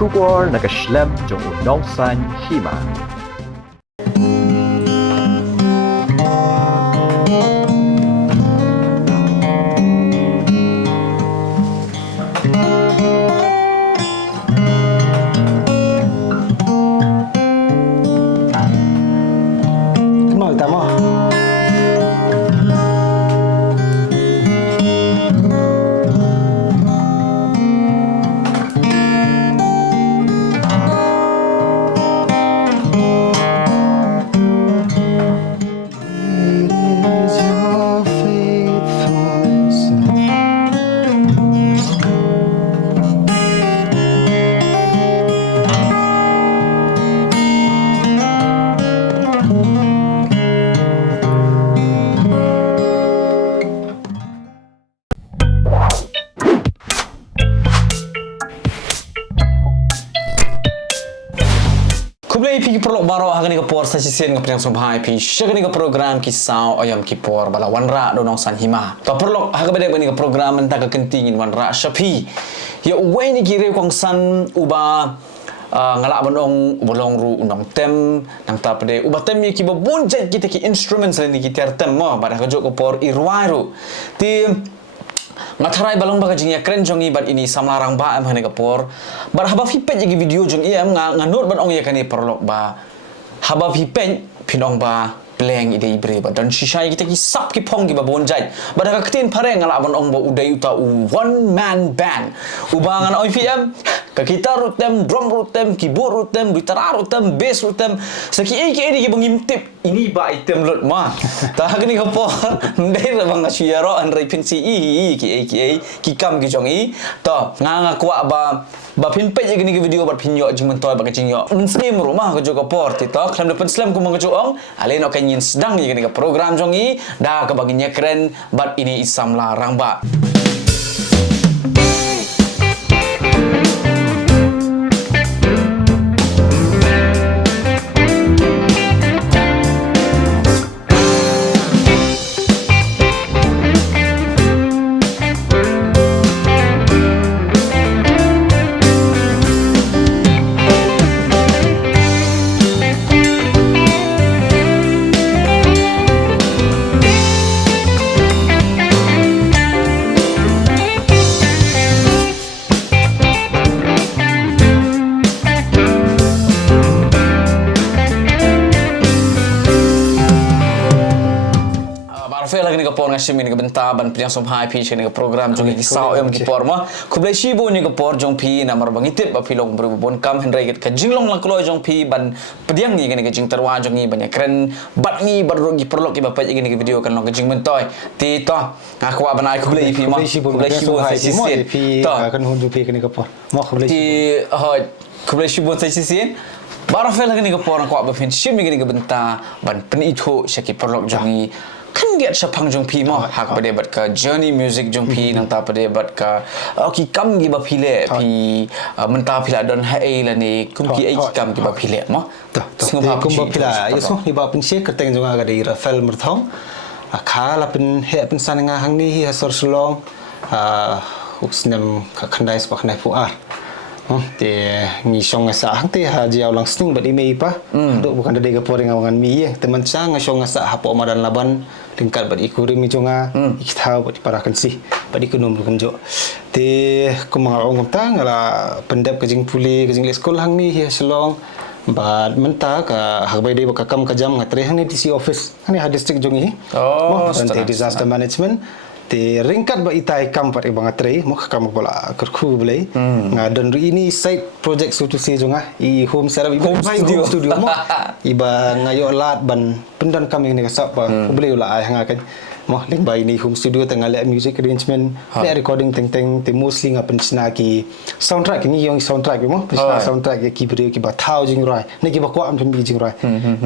Kubor nakaslem jong unongsan hima. Mau tamo. Kublai pi perlu baro hagani ke por sasisen ke priang subhai pi shagani ke program kisau ayam kipor bala wanra donong san hima. To perlu hagabede bani ke program mentah ke kentingin wanra syapi. Ya uwai ni kire kong san uba ngalak bonong bolong ru unong tem nang ta pede uba tem ki bonjat kita ki instruments ni kita tem mo pada kejok ke por irwairu. Ti ngatarai balong baga jing ya keren jongi bat ini samlarang ba am hane kapor bar haba fipen jigi video jong iam nganut ban ong ya kani perlok ba haba fipen pinong ba pleng ide ibre ba dan shisha kita ki sap ki pong ki ba bonjai bada ka ketin pare ngala ban ong ba udai uta one man band ubangan oi pm ka kita rutem drum rutem keyboard rutem gitar rutem bass rutem saki ki bangimtip ini ba item lot ma ta gani kapor ndai ra bang asyaro an rai pinsi ki kam ki jong i to nga kwa ba pin pe gani ki video bat pinyo jing mentoy ba kacing yo nsni rumah ko jogo por ti to klam depan slam ko mong ong ale no kan yin sedang ni gani ka program jong i da ka baginya keren bat ini isam larang ba. Fel lagi ni ke por ngashim ni ke benta ban priang som hai pi ni ke program jong ki sao em ki por ma kublai shibu ni ke por jong pi namar bangitit ba pilong bru bon kam henry ke jinglong lang klo jong pi ban pediang ni ke jing terwa jong ni banyak keren bat ni baru gi perlok ki ba pa ni ke video kan long ke jing mentoy ti to aku ban ai kublai pi ma kublai shibu sai sisin to kan hun pi ke ni ke por mo kublai ti ho kublai shibu sai sisin baru fel lagi ni ke por ko ba fin shim ni ke benta ban peni itu syaki perlok jong ni kan get sapang jong pi mo hak pada bat ka journey music jong pi nang ta pada bat ka ki kam gi ba phile pi menta phila don hai la ni kum ki ai kam gi ba phile mo to kum ba phila yeso hi ba pin se ka teng jong aga dei Rafael Murthong kha la pin he pin san nga hang ni hi sor sulong uksnem ka khandai swa khnai fu a te ngi song sa hang te ha jiao lang sting ba di mei pa do bukan de ga poring awangan mi ye teman sang song sa ha po madan laban tingkat ba ikuri mi jonga ikitha ba di parakan si ba di kunum bukan jo te kumang ong ta ngala pendap ke jing puli ke jing le school hang ni hi selong ba menta ka hagbai de ba ka kam ka jam ngatre hang ni DC office hang ni ha district jongi te disaster management te ringkat ba itai kam pat ibang atre mo kam bola kerku belai ngadon ini side project so to say jonga I home setup home studio mo iba ngayo lat ban pendan kami ni kasap ba boleh ula ai hanga kan mo ling ba ini home studio tengah le music arrangement le recording teng te mostly ngapen snaki soundtrack ni yung soundtrack mo soundtrack ki video ki ba thau jing rai ne ki ba ko am thum bi jing rai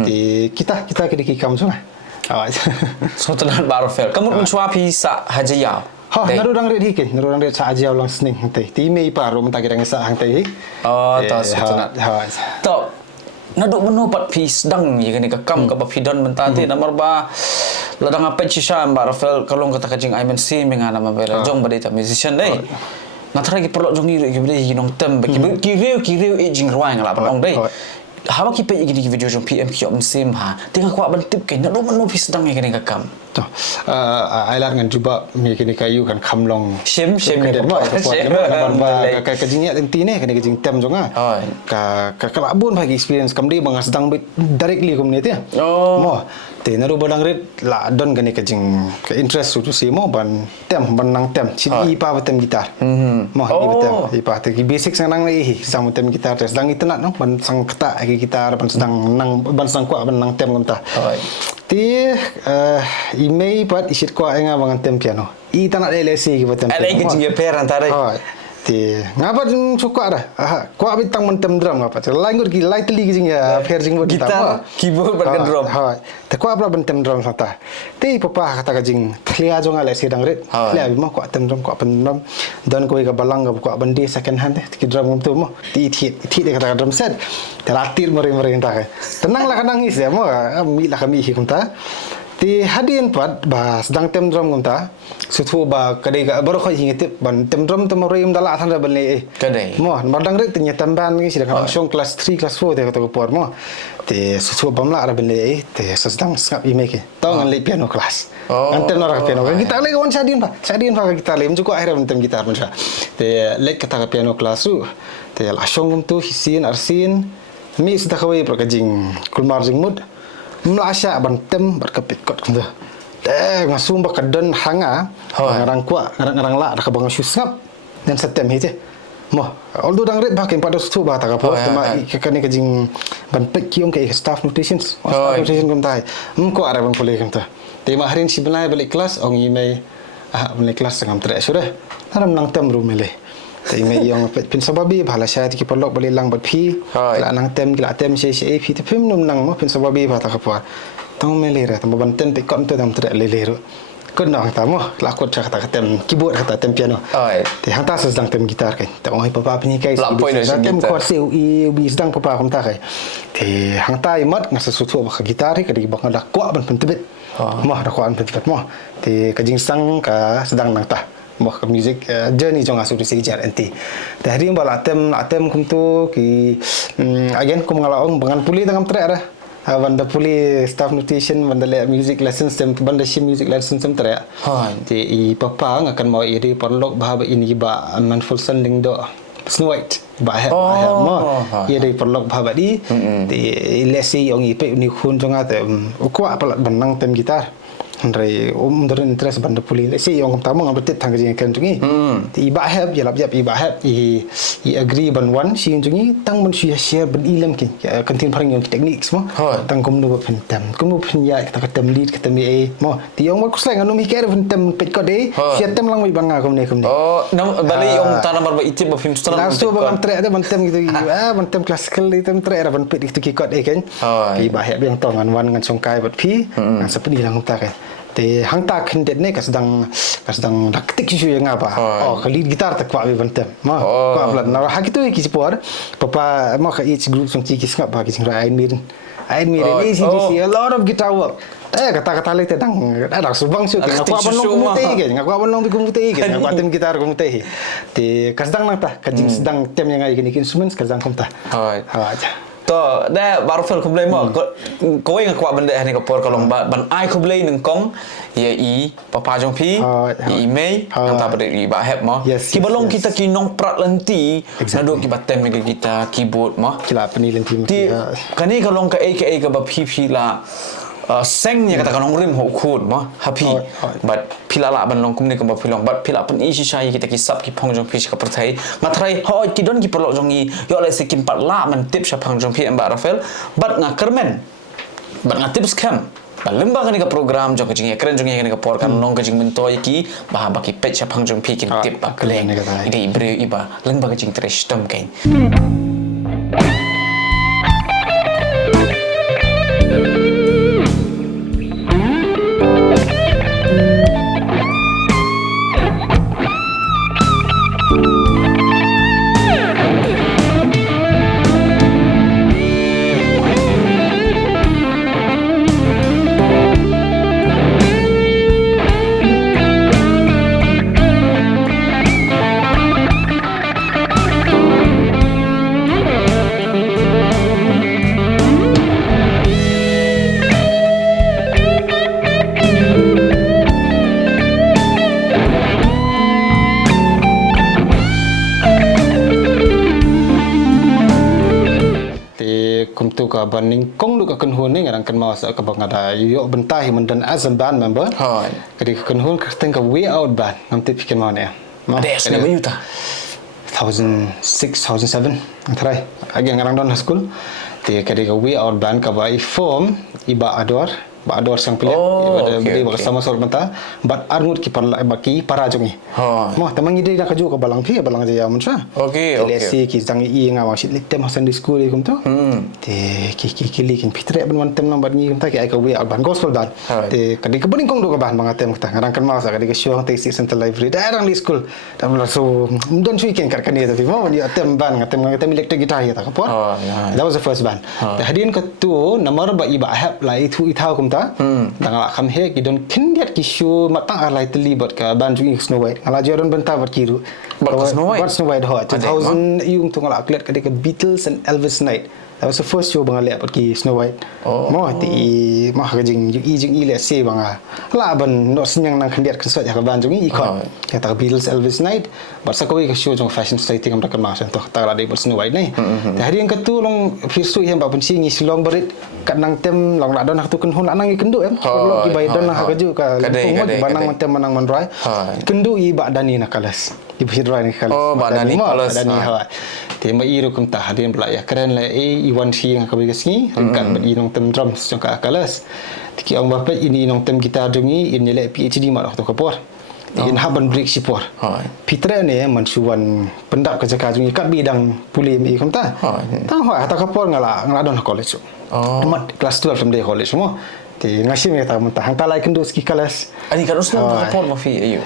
te kita ke ki kam jonga so tenan baru fel kamu mencuba pisa haji yau ha narudang red hikin narudang red sa haji yau lang sning te ti mei paru menta kita ngesa hang te so tenan to naduk menopat pis dang ye kani kakam ka pidon mentati nomor ba ladang apa cisha baru fel kalau kata kajing I men si mengana mabela jong badita musician dai Natara ki perlu jongi ki bede ki nong tem ki reu jing ruang la ban ong dei hawa ki pe ki video jong PM ki om sim ha tengah kwa ban tip ke na do man no pis dang ke ka kam Toh, ai lar ngan cuba mi kini kayu kan kamlong. Shem Kan ni mo ban ba ka jingnya tenti ne kan jing tem jonga. Oi. Ka labun bagi experience kam di bangas dang bit directly kom ni te. Oh. Mo te naru badang rit la don kan ka jing ka interest tu si mo ban tem ban nang tem. Si ipa batem gitar. Mo ni batem ipa te basic sang nang hi sang batem gitar te sedang itenat no ban sang kata gitar ban sedang nang ban sang kwa ban nang tem kom ta. Oi. Ti email pat isit ko ay nga bangan tem piano. Ita na LSC ki batem. Ada ke jing per antara Ti ngapa jing suka dah. Ko abit tang mentem drum ngapa. Lain ko ki lightly jing ya per jing buat gitar keyboard ban drum. Te ko abla bentem drum sata. Ti papa kata ka jing thlia jong LSC dang rit. Thlia bi mo ko tem drum ko pen drum. Dan ko ka balang ko bandi second hand ti drum tu mo. Ti de kata drum set. Teratir meri entah. Tenanglah kan nangis ya mo. Mi lah kami hi kumta. Ti hadian pat ba sedang tem drum kumta. Sutu ba kadai ka baru kau ingat ban tem drum tem orang dala than ban le. Kadai. Mo badang rit nya tamban ni sida kan song class 3 class 4 te ko por mo. Ti sutu bamla ara ban le te sedang skap i make. Tahu ngan le piano class. Anten orang piano. Kita le kawan sadin pa kita le mencukup akhirnya mentem gitar pun sa. Te le kata piano class tu. Te la song tu hisin arsin. Mi sudah kawai perkajing kulmar jing mud. Melasya bantem berkepit kot kena. Ngasum bakadan hanga. Ngarang kuat, ngarang la dak bang susngap dan setem hite. Moh, although dang red bakin pada sutu ba tak apa. Tema kekane kajing ban pek kiom ke staff nutrition. Staff nutrition kum tai. Ko ara bang boleh kum ta. Tema harin si benai balik kelas ong email balik kelas ngam trek sudah. Haram nang tem rumele. Tapi yang pin sababi bhala saya ti perlok boleh lang bat phi la nang tem gila tem si phi te pim num nang mo pin sababi ba ta kapwa tong melera tam ban tem pe kon to tam tre le le ro kon nang ta mo la ko cha ta tem keyboard ta tem piano te hanta sedang tem gitar kai ta oi papa pni kai tem ko seu i bi sedang papa kom ta kai te hanta i mat ngasa sutu ba gitar ka di bang da kwa ban pen tebet mo da kwa ban tebet mo te ka jing sang ka sedang nang ta Moh music journey jong asu di sejar enti. Dari bala atem kum tu ki again kum ngalaong bangan puli tangam trek dah. Banda puli staff nutrition banda le music lessons tem banda shim music lessons tem trek. Ti i papa ngakan mau iri perlok bahaba ini ba mindful sending do Snow White ba mo iri perlok bahaba di ti lesi ong ipe ni khun jong ate ko apa benang tem gitar. Andre dari interest banda puli si yang pertama ngam betit tang jing kan jungi ti ba heb jalap jap iba heb i agree ban wan si jungi tang man share ban ilam kin kantin parang yang teknik semua tang kum nu pen tam kum nu pen ya kita ketem lead ketem e mo ti yang ko slang anu mi kere pen tam pet ko de share tem lang mi banga kum ne nam bali yang tanam bar itip ba film setelah langsung bang trek ada ban tem gitu ban tem classical tem trek ban pet itu ki ko de kan iba heb yang tongan wan ngan songkai bat pi nang seperti lang ta kan te hangta khendet ne kasdang daktik isu yang apa kali gitar tak kwa bentem ma kwa blan na hakitu ki por papa ma ka each group song ki ngap ba ki ain mir ni si a lot of guitar work kata-kata le te dang ada subang su ngak kwa ban long kumute ke ngak kwa ban long kumute ke ngak kwa tem gitar kumute te kasdang nang ta kajing sedang tem yang ai kini instruments kasdang kumta aja to da baru fel kublai mo ko yang kwa benda ni kapor kalong ban ai kublai nang kong ya i papa jong pi i mei nang ta ber i ba hep mo ki balong kita ki nong prat lenti nado ki batem me kita keyboard mo kila pani lenti kani kalong ka ba pi la sengnya kata kanong rim ho khun mo happy but pilala ban long kumni ko ba pilong but pila pen isi sai kita kisap ki phong jong fish ka perthai ngathrai ho ki don ki perlo jong i yo le se kim pat la man tip sha phang jong pi amba rafel but nga kermen but nga tips kam lemba kan ka program jong ka jing keren jong ka por kan long ka jing mentoi ki ba ba ki pet sha phang jong pi ki tip ba kleng ide ibre iba lemba ka jing tresh tom kain kum tu ka baning kong lu ka kunhun ni ngarang kan mau sa ka bang ada yo bentai mendan as a band member Hai. kadi kunhun ka teng ka way out band ngam te pikin mau ne Ada esna bayuta. 2006 2007 try again ngarang don school te kadi ka way out band ka ba form iba ador sang pilih okay. sama sol mata bat arngut ki parla baki para jongi mo tamang ide nak kaju ka balang je ya munsa Okay. lesi ki jang i nga wa sit litem hasan di school kum tu te ki kin pitre ban man tem nam bat ni kum ta ki ai ka we ban gospel ban te kadi ka boning kong do ka ban bang atem ta ngarang kan ma sa kadi ka show te central library darang di school tam la so don chui ken kar kan ni tapi mo ni atem ban atem electric guitar ya ta ka por that was the first band te hadin ka tu namar ba iba hap la itu ithau kum ta tangala kham he ki don kindiat ki show matang alai teli bot ka ban jungi Snow White ngala joran benta bot kiru Snow White ho 2000 yung tungala aklet ka de Beatles and Elvis night. That was the first show bang alek bot ki Snow White mo ti ma ka jing le se bang la ban no sinyang nang kindiat kan sot ya ka ban jungi ikon ya ta Beatles Elvis night bat sa ko ka show jong fashion society kam kan ma san to ta la de bot Snow White ni te hari yang ketu long firsu hem ba pun singi silong berit kat nang tem long la don hak tu kan hon nang kendu em lo ki bai don hak ju ka banang tem manang mandrai kendu i ba dani na kalas i bhidrai ni kalas dani kalas dani ha te ma i rukum ta hadin bla ya keren la i wan si nga ka bigasni kan i nong tem drums jong ka kalas tiki ong ba ini nong tem gitar dungi in le PhD ma to ka por in haban break sipor pitra ne mansuwan pendap ka jaka jungi kat bidang puli mi kam ta ha ta ka por ngala don college mat kelas 12 from day college semua ti ngasi me ta mentah hang talai kendo ski kelas ani kan usno ka por ma fi ayo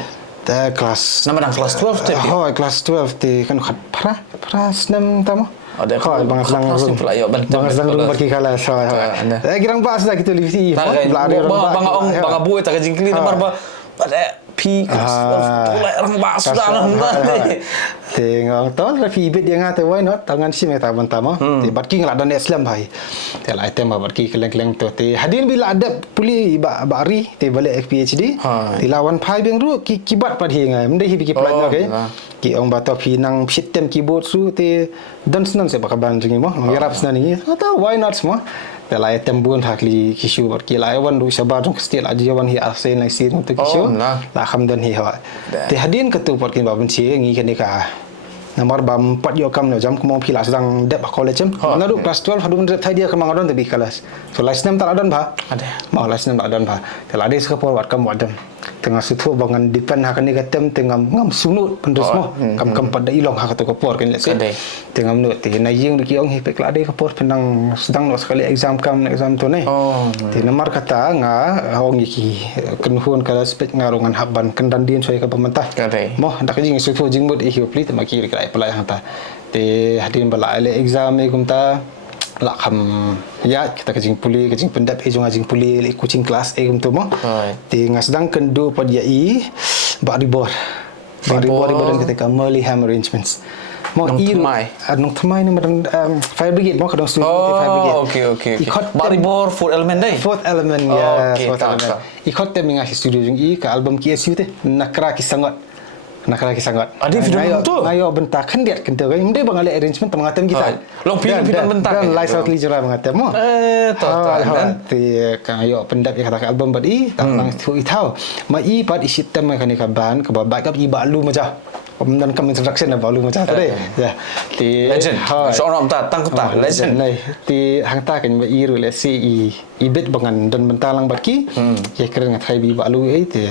ta kelas nama dang kelas 12 te kelas 12 ti kan khat para senam ta mo ada bang sang bagi kelas girang pas dah kita livsi bang abu ta ka jingkli nomor ba pi tulai orang bas dah tengok tol rafi bit dia ngata why not tangan si meta bantama te barki ngala dan Islam bhai te la item barki keleng-keleng to te hadin bila ada puli bari te balik PhD te lawan phai beng ru kibat pad hi ngai mende hi ki plan ke ki ong bato phi nang system keyboard su te dan senan se bakaban jingi mo ngarap senan ni atau why not semua pela item bun hakli kishu barki la wan du sabar jong stil aji wan hi arse nai sir untuk kishu la hamdan hi ha te hadin ketu porkin babun si ngi kene ka nomor bam 4 yo kam no jam ko pila sedang dep college na du class 12 hadu ndep thai dia ka mangadon te bi kelas so last name tak adon ba ada ma last name adon ba te la des ka por wat kam wadam tengah sutu bangan depan hak ni katem tengah ngam sunut pendus mo kam pada ilong hak to ko por kan lese tengah nu te na yeng ki ong hi pek la de ko por penang sedang no sekali exam to ne te nomor kata nga ong ki kenhun kala spek ngarungan haban kendan din soy ka pemerintah mo ndak jing sutu jing bud hi pli te makir ka apply hang ta te hadin bala ale exam e kumta la kham ya kita kajing puli kajing pendap hejong ajing puli kucing kelas kum tu mo ti ngasdang kendu pad ya i ba ribor dan ketika Merley Ham arrangements mo i nong thamai ni madang fire brigade mo kadang studio fire brigade okay ba ribor fourth element dai fourth element ya fourth element ikot te minga studio jung i ka album KSU te nakra ki sangat ada video tu ayo bentak kendiat kentau kan mende bang ale arrangement tengah tem kita long film bentak kan live out lijura mengatem mo total ti kan ayo pendap ya kata album badi tang tu itau ma i pad isi tem kan ka ban ka backup i balu maja dan kam introduction na balu maja tadi ya ti legend seorang tang kota legend nei ti hang ta kan i ru le si i bit bangan dan bentalang baki ya keren ngatai bi balu ti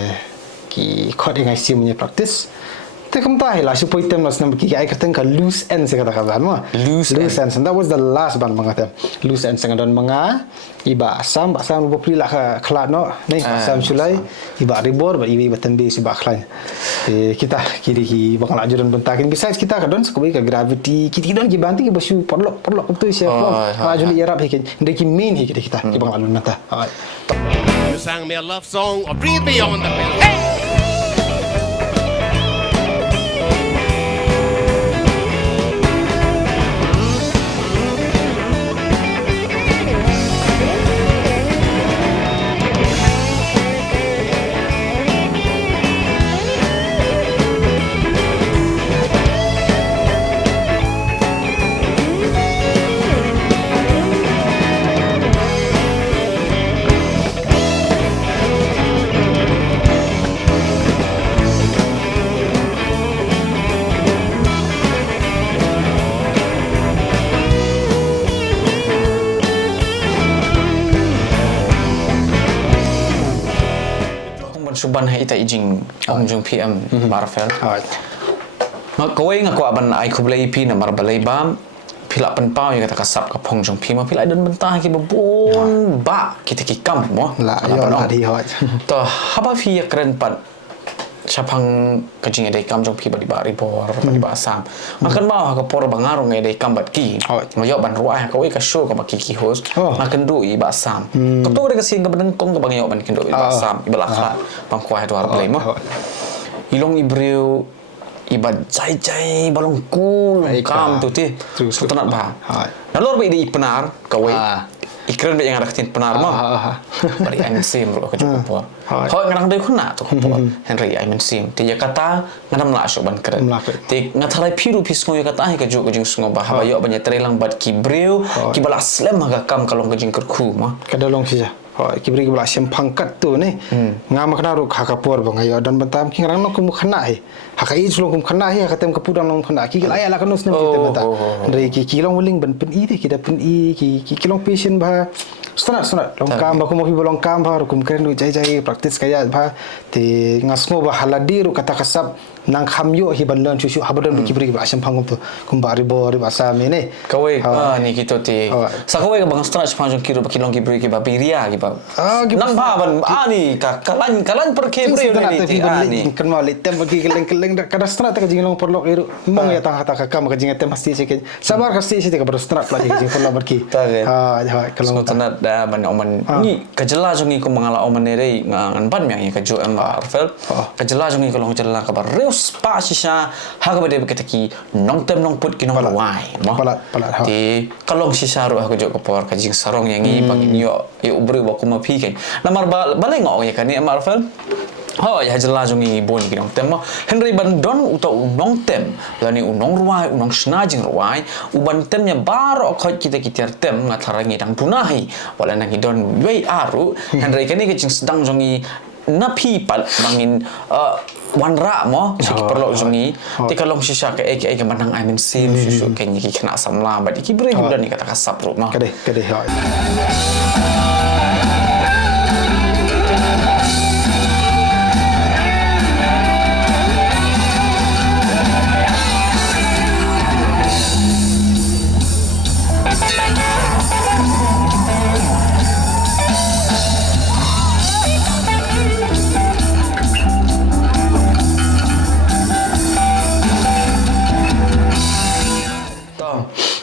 ki khot ngai sim punya practice te kam tai la supoi tem nas nam ki ai kateng ka loose end se kata kaban mo loose ends and that was the last ban mangata loose ends sangadon manga iba asam bo pri la khla no nei asam sulai iba ribor ba iba tembe si ba khlan kita kiri hi bang ajuran bentakin besides kita kadon sekobi ka gravity kita don ki banti ki basu perlok tu siapa ajuli arab hikin ndeki main hi kita ki bang alun nata you sang me a love song or breathe me on the bell hey จุบันให้แต่จริงองจง PM บาร์เฟล Hoi. ก็เว้งก็บันไอคุบเลยพี่นะมาร์บเลยบ้ามพิลาเป็นเป้าอย่างกระสับกับพงจงพี่มาพิลาเดินบรรทากี่บุญบะkita kikam mo La yo la di hoi. ต่อฮับพี่กระนปัดชาพังกระจิงไอเด็กกำจงพี่บริบาริบอร์บริบาสามมากันมากับปอร์บังอารมณ์ไอเด็กกำบัดกี้มาย่อบันรัวก็เว้กับโชว์กับมากี่โฮสมากันดูอีบาสามกับตัวเด็กเสียงกับบันกงกับบางย่อบันกันดูอีบาสามอีบลาคลาบางควายตัวอะไรมั้งอีลงอีบริวอีบัดใจบอลงกูลงกามตุที่สุดนัดบ่าแล้วรถไปดีpenarก็เว้ikran be yang ada ketin penar mah bari ai sim ro ka juga po ho ngarang dei khuna to po Henry ai sim ti ya kata nganam la so ban kren ti ngatharai phiru phisngo ya kata ka ju jing sngo ba ha yo banya trelang bat ki breu ki bala slam ha kam kalong ka jing kerku mah Kadalong siya. Hoi, kibri kibla siam pangkat tu ni. Ngam kena ru kakapor bang ayo dan bentam king rang nok kum khana he. Hakai sulong kum khana he hakatem kapudang long khana ki laya la kanus nem kita benta. Dari ki long wuling ben pen i de kita pen i ki long patient ba. Sunat long kam ba kum long kam ba kum kren du jai practice kaya ba ti ngasmo ba haladi ru kata kasap nang kham yo hi ban lan chu habadan kibri kibla siam pangum tu kum ba ribo riba sa me ni. Kawai ni kita ti. Sa kawai ka bang stretch panjang kiro ba kilong kibri ki ba piria ki ba. Nang ba ban ani ka kalan per kibri ni ani. Kan mau litem bagi keleng kada strat ka jing long perlok iru. Mong ya tang hata ka kam ka jing tem pasti sikit. Sabar ka sti ka ber strat la jing perlok berki. Ha Kalau tanat da ban oman ni kejela jongi ko mangala oman ne dei ngan ban myang ka jo em arfel. Kejela jongi ko long jela ka ba reus pa sisa ha ka ba de kita ki nong tem nong put ki nong wai mo. Palat ha. Ti kalong sisa ro ha ko jo ko por ka jing sarong yang i pag yo ubri ba ko ma pi kan. Namar balai ngok ya kan ni em arfel. Oh ya jela jongi bon ki nong tem mo Henry ban don uta nong tem lani unong ruai unong snajing ruai uban temnya baro khot kita tem ngatharangi dang punahi wala nang don wei aru Henry kani ke jing sedang jongi napi pat mangin wanra mo sik perlu jongi ti kalong sisa ke ke manang I mean sim susu ke ni ki kena samla ba di ki beri bulan ni kata kasap ru mah Kade ha.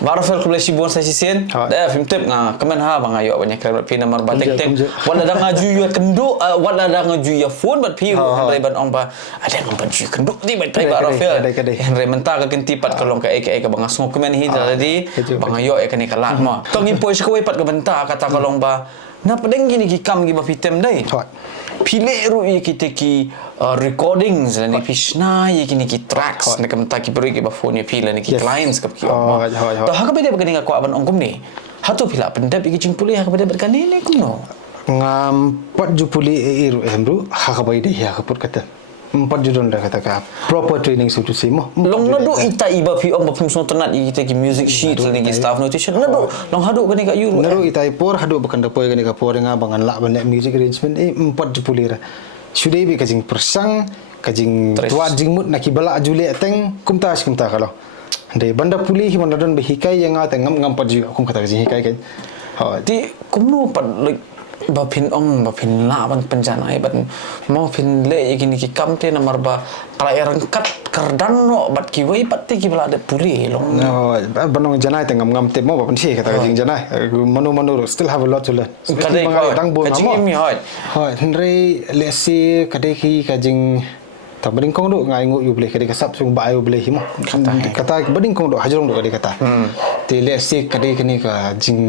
Barofel kublesi buan sa sisien. Da film tip nga kamen ha bang ayo banyak keren pi nomor batek tek. Wala da ngaju ya kendo wala da ngaju ya phone bat pi Henry ban ong ba ada ngam ban ju kendo ti bat pai Barofel. Henry menta ka kenti pat kalong ka ka bang asmo komen hi tadi bang ayo e kani kalat mo. Tong impoi sekoi pat ka benta kata kalong ba na pedeng gini ki kam gi ba fitem dai. Pilih ru kita ki recordings ni pisna kini ki tracks ni kamta ki beri ki ba phone ya pilih ni ki clients kap ki to ha ka bede begini ka aban ongkum ni hatu pila pendap ki jingpuli ha ka bede berkani ni kuno Ngam pat jupuli iru emru ha ka bai dei ha ka put kata. Empat judon dah kata ka proper training so to say mo. Long nado ita iba pi om bapim so tenat kita ki music sheet ni ki staff notation nado long hadu kani ka yuru nado ita por hadu bakan da poy kani ka por nga bangan la ban music arrangement empat jupuli ra. Sudai bi kajing persang kajing tuat jing mut nakibala jule teng kumta kalau. Dei banda puli hi banda don behikai yang ata ngam pat ju kum kata kajing hikai kan. Ha di kumno pat bapin ong bapin la ban penjana ban mau pin le gini ki kamte namar ba kala kat kardan no bat ki wei patti ki bala de puli long no banong janai tengam ngam te mo ban si kata kajing janai manu still have a lot to learn kadai dang bo kajing mi hoi Henry lesi kadai ki kajing tak beding kong do ngai ngu yu boleh kadai kasap sung ba ayu boleh himo kata beding kong do hajrong do kadai kata te lesi kadai kini kajing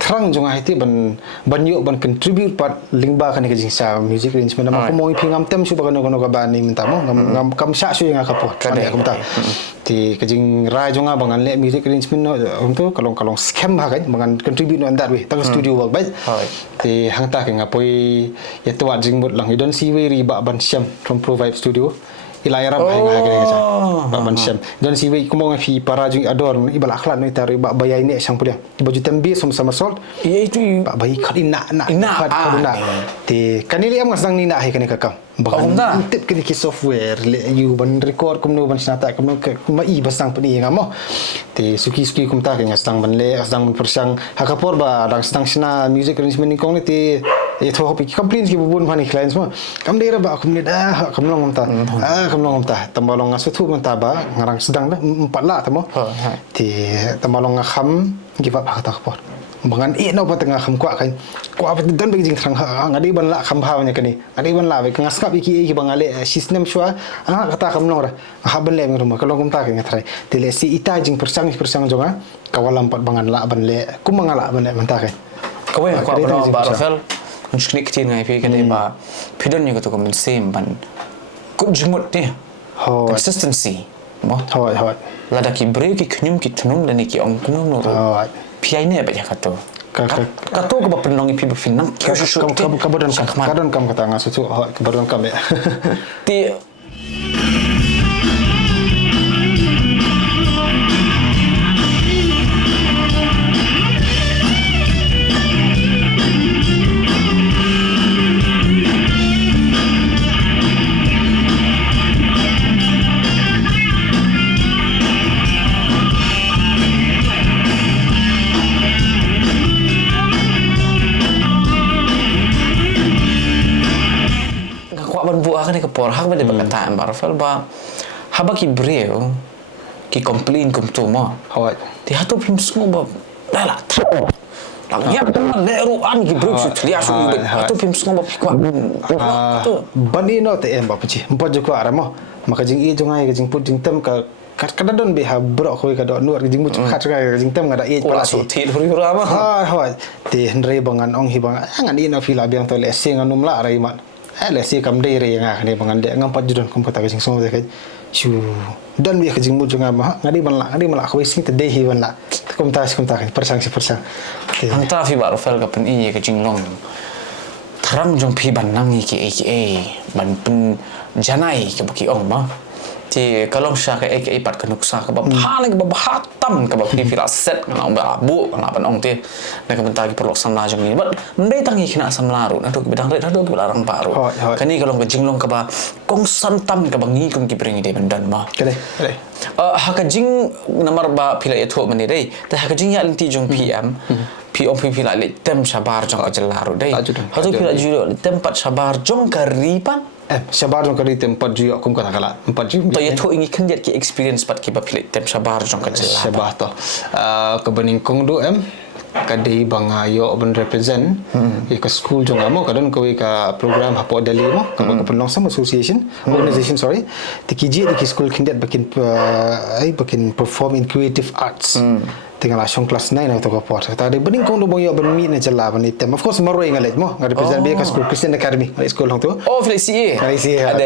terang jong hati ban yuk ban contribute pat lingba kan ke jing sa music arrangement nama ko mo ipingam tem su bagan ko ba ni minta mo ngam kam sa su yang akapo kan aku minta ti ke jing rai jong bangan le music arrangement no untuk kalong scam ba kan bangan contribute no that way tang studio work baik ti hang ta ke ngapoi ya tuat jing mut lang don si we ri ba ban siam from Pro Vibe Studio ilayara ba nga kaya kaya ba ban siam don si we kumo fi para jing ador ibal akhlak no taru ba bayai ne sang pudia baju tembi sama sol iya itu ba bayi kali nak ti kanili am ngasang ni nak hai kani kakam kumta. tip ke ki software le you ban record kumno ban snata kumno kuma I basang peni ngamo te suki kumta ke ngasang ban le asang persang hakapor ba dang stang sina music arrangement ni kong ni te tho hopi complaints ki bubun mani clients mo kam dera ba kumni da kamlong kumta kamlong kumta tambalong ngasutu kumta ba ngarang sedang dah 4 la tamo te tambalong ngam give up hakata kapor bangan no pa tengah kham kwa kan kwa pa dan bagi jing thang ngadi ban la kham haw nya kani ngadi ban la be ngaskap iki bangale system shwa kata kham long ra ha ban le ngrum kalong kum ta ke ngatrai tele si ita jing persang jonga kawalam pat bangan la ban le kum mangala ban le manta ke Kau yang kau pernah barafel Nusnik kecil ngai pi kene ba pidon ni kau men same ban kup jemut ni consistency mo hoi lada ki break ki knyum ki tunum dan ki ong kunum no pi ne ba jakato kato ko ba penong pi ba finang ki kabodon kam kata ngasutu kabodon kam ya ti akan ke por hak bade berkataan barafel ba haba ki breu ki complain kum tu mo hoi ti hatu pim sungo ba dala lang yak tan leru an ki breu su tlia su hatu pim sungo ba pikwa tu bani no te em ba puchi mpo joko aramo maka jing I jongai ke jing put jing tem ka kadadon be ha bro khoi ka do nuar jing mu khat ka jing tem ngada I pala su ti huri rama hoi ti hendrei bangan ong hi bang ngan I no fila biang to le sing anum la rai man lesi kam dei re nga ne bangan de ngam pajudon kum kata jing song de shu dan bi jing mu jonga ma ngadi ban la khoi sing te dei hi ban la kum ta persang anta fi barafel ka pen I ke jing long tharang jong phi ban nang ki ban pen janai ke baki ong ma ti kalong sha ka aka pat kanuk sa ka ba phaling ba hatam ka ba phi fila set ngam ba bu ngam ban ong ti na ka bentagi perlok samla jong ni ba ndai tangi kina samla ru na tu bidang re tu larang paru kani kalong ka jinglong ka ba kong santam ka ba ngi kum ki bring de bandan ma kale haka jing namar ba phila etho mani dei ta haka jing ya linti jong pm pi om phila le tem sabar jong ka jelaru dei hatu phila ju tem pat sabar jong ka ripan sabar jong kali tempat ju akum kata kala tempat ju to ya to ingi kan dia ki experience pat ki ba philip tem sabar jong kan jela sabar to kebening kong do kadai bangayo ben represent ke school jong amo kadon ko ka program hapo dali mo ka penong sam association organization sorry tikiji di school kindet bakin perform in creative arts tinggal asong kelas 9 atau ke por tadi bening kong do boyo ben mi na jala ban item of course maro ingalet mo ngari represent be ka school Christian Academy ngari school hong tu flexi ada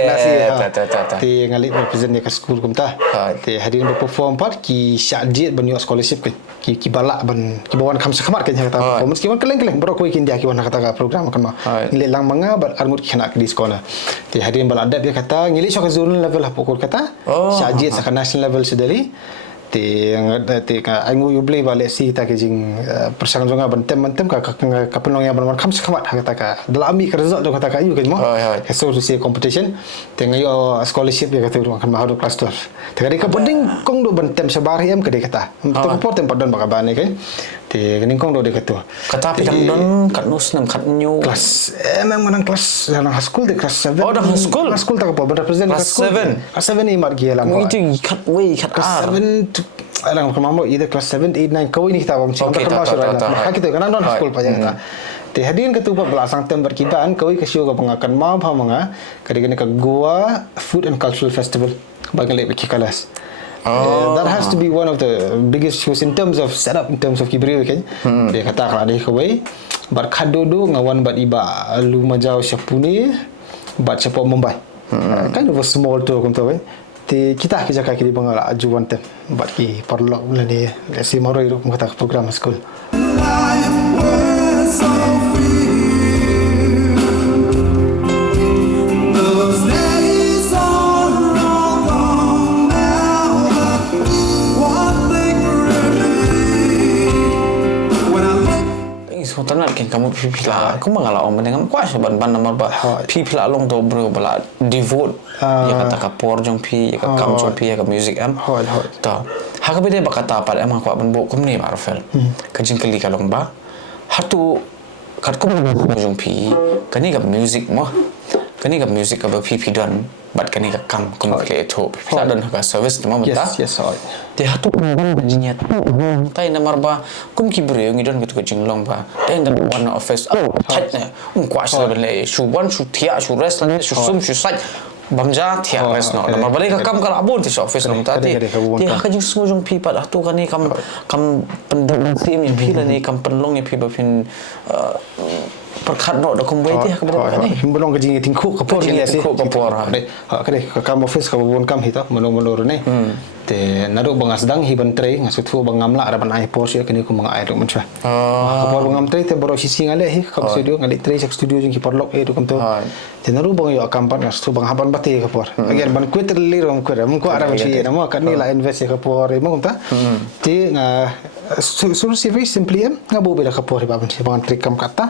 ti ngali represent ka school kumta ti hadin perform part ki syadit ban yo scholarship ki balak ban ki bawan kam sakmat kan kata performance ki wan keleng bro ko ikin dia ki wan kata program kan ma ngile lang manga bar armut khana di sekolah ti hadin balak dia kata ngile sok zonal level pokok kata syadit sak national level sedali ti ka angu yuble bale si ta ke jing persang jonga bantem ka penong ya ban kam sakmat kata ka dalami ka result do kata ka yu ke mo so to say competition te ngayo scholarship ya kata kan ma hadu class 12 te ka boding kong do bantem sabar em ke de kata to ko tem padon baka bane ke te kening kong do de kata pi don kat nus nam kat new class memang nang kelas nang high school de class 7 oh dah school tak apa represent class 7 class 7 ni mar gi lang itu kat way kat r 7 alang kemambo either class 7 8 9 kau ini kita bang okay, kita kan non school pa jang te hadin ketupa belasang tem berkitaan kau ke show ka pengakan ma pha manga kadang ka Goa Food and Cultural Festival bagal le ki kalas that has to be one of the biggest shows in terms of setup in terms of kibriu kan dia kata kalau ada kawai bar kadodo ngawan bat iba lu majau syapuni bat syapo Mumbai kind of a small tour kum tu ti kita kerja kaki di bangala ajuan tem bat ki perlu lani si maroi ru kata program school tanat kin kamu pipila aku mangala om dengan kwa saban ban nomor ba pipila long to bro bala devote ya kata kapor jong pi ya kam jong pi ya music am ta haka bede bakata par emang kwa ban bo kum ni barfel kajing kali kalong ba hatu kat kum jong pi kani ga music mo kani ga music ka ba pipi don bat kani ga kam kum kle to pipila don ka service mo mata yes te hatu ban jinya tai namar ba kum ki bre ngi don gitu jing long ba tai dan one office chat ne kwa sa ben le shu one shu thia shu rest ne shu sum shu sai bangja thia rest no namar ba le ka kam kala abun ti office no ta ti ha ka jing sungujung pi pa hatu kan ni kam pendong sim ni pi la ni kam penlong ni pi ba pin perkhat no da kum wei ti ha ka ba ni belum kerja tingkuk kapor ni sih kapor ha ke kam office ka bon kam hita menur ni te naru bang asdang hi ban trei ngasuthu bang ngamla ada ban ai pos ya kini ku mang ai ru mencha kapor bang ngam trei te boro sisi ngale hi kam studio ngali trei sak studio jing ki porlok e ru kam tu te naru bang yo kam pan ngasuthu bang haban bati kapor agen ban kuit li rom ku ram ku ara ban si namo kan ni la invest kapor e mo ta ti nga sur service simply ngabu bela kapor ba ban si bang trei kam kata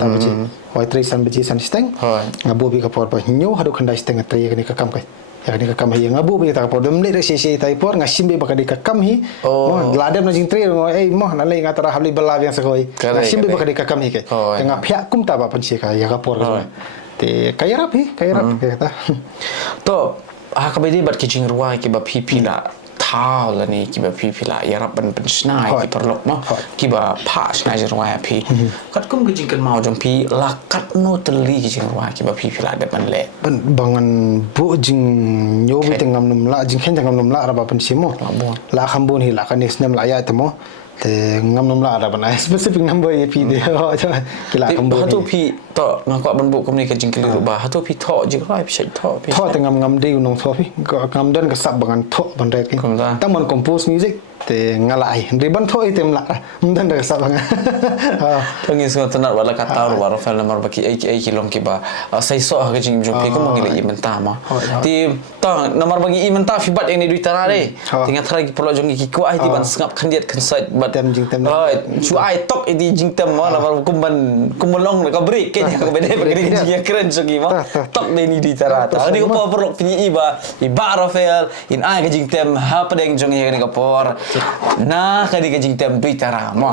ta baji wai trei san baji san steng ngabu bi kapor ba nyu hadu khandai steng trei kini ka kam kai ya ni kakam hi ngabu be ta podem le si tai por ngasim be bakadi kakam hi mo ladem na jing tre mo mo na le ngatara habli bala yang sakoi ngasim be bakadi kakam hi ke nga phya kum ta ba pansi ka ya ka por ka te kaya rap kata to ha ka be di bat ki jing ruai ki ba pipila thao la ni ki ba pipila ya rap ban snai ki perlok mo ki ba pha snai jing ruai pi kat kum ki jing kan mau jong pi la kat no teli ki jing ruai ki ba pipila de ban le ban bangan bu jing nyobi tengam num la jing khen tengam num la ra ba pansi mo la khambun hi la kan nesnem la ya tamo te ngam num la ra ban specific number ye pi de ki la khambun ha tu pi to ngak ban bu kum ni ka jing kli ru ba ha tu pi tho jing ruai pi sai tho pi tho tengam ngam de nong tho pi ngam dan ka sab bangan tho ban re ki ta mon compose music te ngalai riban tho item la dan da sab bangan Tengis ko tanat wala kata ru wala fel namar baki ai ki long ki ba sai so ha jing jong pi ko mangile i menta ma ti ta namar bagi i menta fi bat ini duit tara de tinga thara ki perlo jong ki ko ai ti ban sngap khandiat kan sait bat tem jing tem chu ai tok i jing tem ma namar kum long ka break ke ka bede bagi jing keren so ki ma tok de ni duit tara ta ni ko perlo pi i ba Rafael in ai ka jing tem ha padeng jong ni ka por na ka di ka jing tem duit tara ma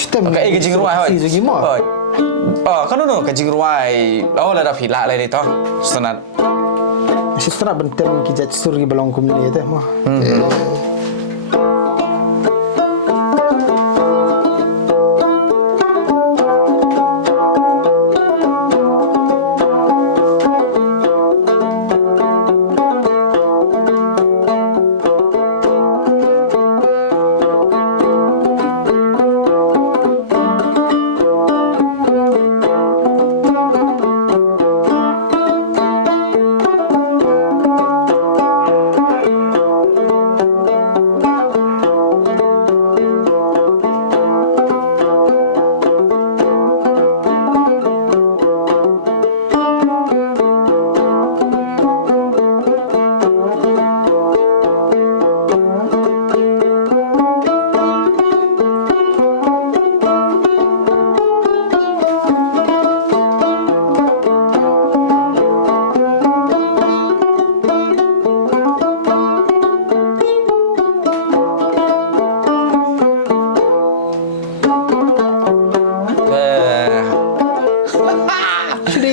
sistem ka ai ka jing ruai si jing mo kan no ka jing ruai la da phila le to sanat sistra bentem ki jat suri balong kum ni te mo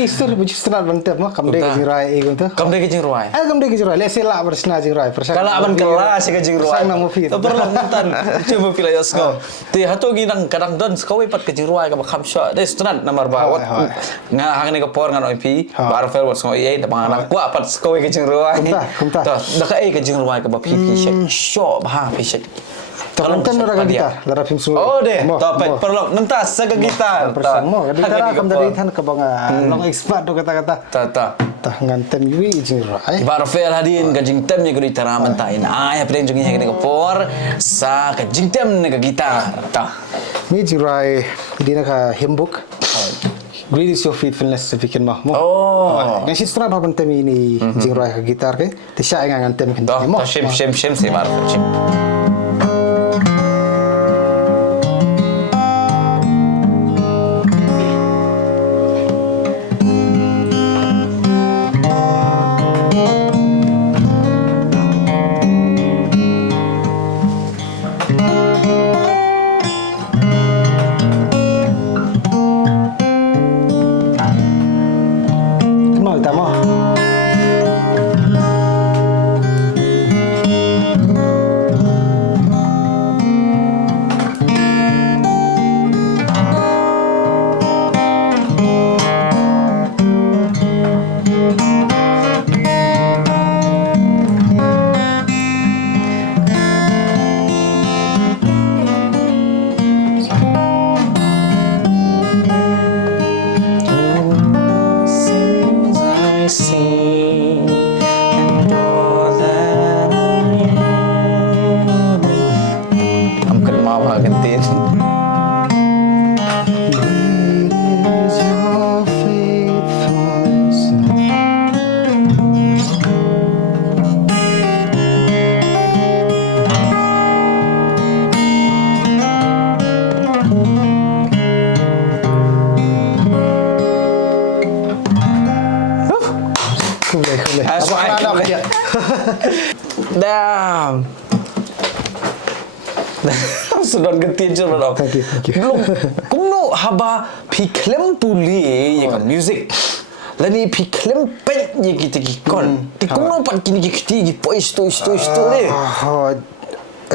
Isur bujistrat bentem mah kam de jing rai e gunta kam de jing ruai kam de jing rai le sela bersna jing rai persa kala aban kala se jing ruai sang namu fit to perlu mentan coba pilih yasko ti hatu ginang kadang don skawi pat ke jing ruai ka kham sha de strat namar ba wat nga hang ni ka por ngan oi pi bar fel wat skoi e da bang anak kwa pat skawi ke jing ruai kumta to da ka e ke jing ruai ka ba pi sho ba pi sha kalau kan lara gitar lara film semua oh deh topik perlu mentas sega gitar bersama gitar kam dari tan ke bang long expert do kata-kata ta ngantem yui jing rai bar fel hadin ka jing tem ni ko gitar mentain ai apren jung ni ka por sa ka jing tem ni ka gitar ta ni jing rai dina ka hembuk Great is your faithfulness sefikin mah mo. Nasi setelah bahan tem ini jing rai ka gitar ke, tisha ngan tem kan. Mo shem se bar shem. Wow, gantiin. Is your faithfulness? Boleh. That's Abang right. nak apa dia? Damn. Sudah gantiin je bro. Thank you. Belum. Kumno haba piklem puli ya kan music. Lani piklem pet ye kita kikon. Ti kumno pat kini kiti pois tu le.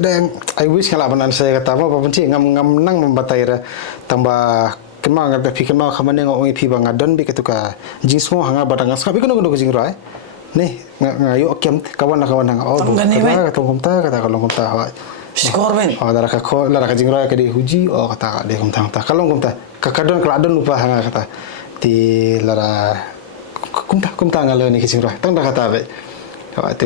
Dan I wish kalau abang saya kata apa penting ngam nang membatai tambah kemang ada fikir mau kamane ngau pi bang adon bi ketuka jing semua hanga badang ngap ikono kono jing rai nih ngayo kem kawan hang oh kata kalau komta Skor ben. lara ka jing rai ka de huji kata de komta kalau komta kakadon kalau adon lupa hanga kata ti lara komta ngalo ni jing rai tang dah kata be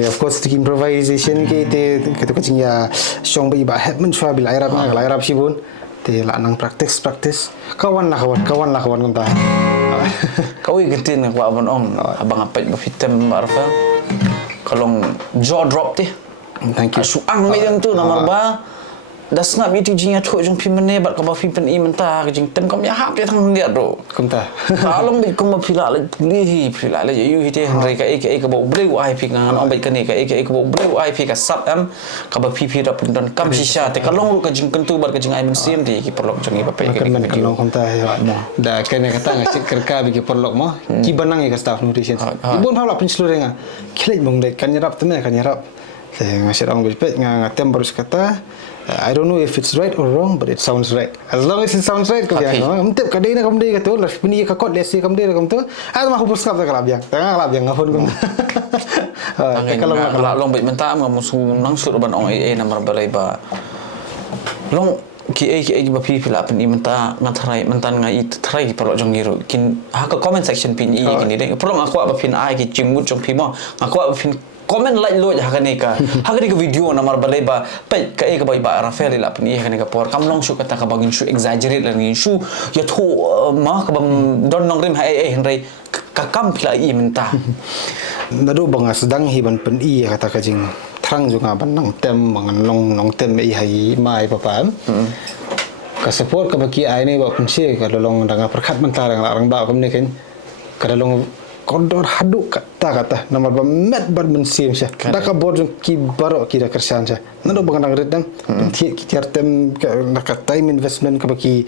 of course the improvisation ke te ketuka jing ya song bi ba het men shwa bil airab sibun te la nang practice kawan komta Kau gantiin aku abang ong abang apa yang fitem arfa. Kalau jaw drop teh. Thank you. Suang macam tu nomor ba. Das ngap itu jinya tu jong pi menebat ka ba fi pen i mentah ke jing tem kam ya hap dia thang dia do. komta Kalau bi kum pila la pila la yu hite henry ka ka ba breu ai pi ngan ong bai ka ni ka ba breu ai pi ka sap am ka ba pi da pun dan kam shisha te kalong ka jing kentu bar ka jing ai men sim di ki perlok jong i ba pe kan men kalau komta da kene kata ngasih kerka bi perlok mo ki banang ka staff nutrition ibun pala pin seluruh nga kilet mong de kan nyerap teme kan nyerap ngasih orang berpet ngatem baru kata I don't know if it's right or wrong, but it sounds right. As long as it sounds right, kau biang. Mantap kadai nak kamu dia kata, lepas ni kakot lesi kamu dia kamu tu. Ada mah hubus kap tak biang. Tengah biang ngapun kamu. Kalau long baik mentah musuh nangsur ban ong ai nomor balai ba. Long ki ba pi pila pen i mentah ngatrai mentan ngai trai perlo jong giru kin ha ka comment section pin i kin ni perlo aku apa pin ai ki jimut jong pi mo aku apa pin komen like lo hakane ka video namar balai ba pe ka ka ba Rafael la pni hakane ka por kam long shu kata ka bagin shu exaggerate la ni shu ya thu ma ka bang don nong rim hai henry ka kam pila i menta nadu bang sedang hiban pen i kata ka jing thrang juga ban nong tem bang nong tem i hai mai papa ka support ka baki ai ni ba punsi ka long danga perkhat mentara larang ba kam ni kan ka long kondor haduk kata nomor bamet bar mensim sya daka borjong ki baro ki da kersan sya nado bangang redam ti ki tertem ka time investment ka baki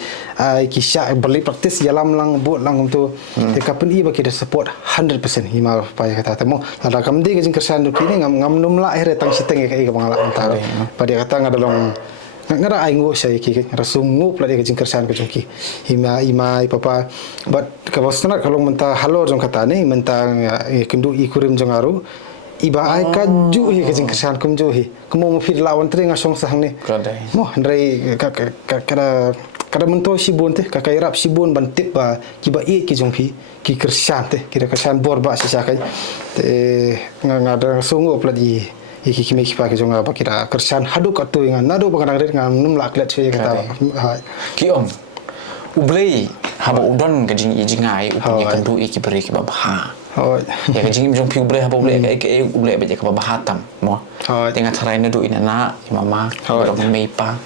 ki sya beli praktis jalam lang buat lang tu te kapen i baki da support 100% hima pa kata temo ada kam di ke kersan du kini ngam numla akhir tang siteng ka i ka bangala antara pada kata ngadalong ngara ai ngo sai ki rasungu pla de kersan ke jongki ima papa but ka bosna kalau menta halo jong kata ni menta kendu i kurim jong aru iba ai ka ju hi ke kersan kum ju hi kumo mo fir lawan tre ngasong sang ni mo handrai kada mento sibun te ka kairap sibun ban tip ba ki ba i ki jongki ki kersan te kira kersan bor ba si sakai te ngada sungu pla di iki kimi kipa ke jonga bakira kersan hadu katu ingan nadu bakana red ngam num la klet che kata ki om ublei haba udon ka jing jingai upnya kandu iki beri ki babha ya ka jing jong pi ublei haba ublei ka ublei ba ka babha tam mo tengah tharai na du ina na mama dok mei pa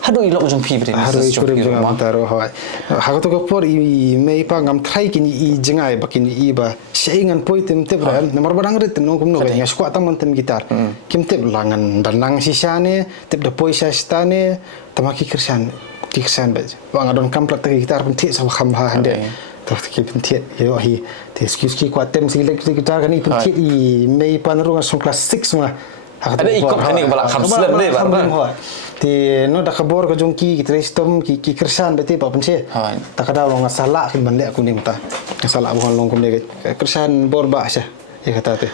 hadu ilok jong pi beri hadu ikurim jong antaro hoy hagoto ko por i mei pa ngam thai kini i jingai bakin i ba seingan poi tem bran nomor barang ret no kum no ga squat tam tem gitar kim tep langan danang sisane tep da poi sastane tamaki kersan ba bang adon kamplat te gitar pun ti sama kham ha hande to ki pun ti yo hi te excuse ki kwat tem sing gitar kan i pun ti i mei pa no song class 6 ma ada ikut kan ni balak khamslan de ba ti no da kabor ka jongki ki trestom ki kersan beti pa pense tak ada long salah kin bande aku ni mata salah bukan long kum de kersan bor ba sya ya kata te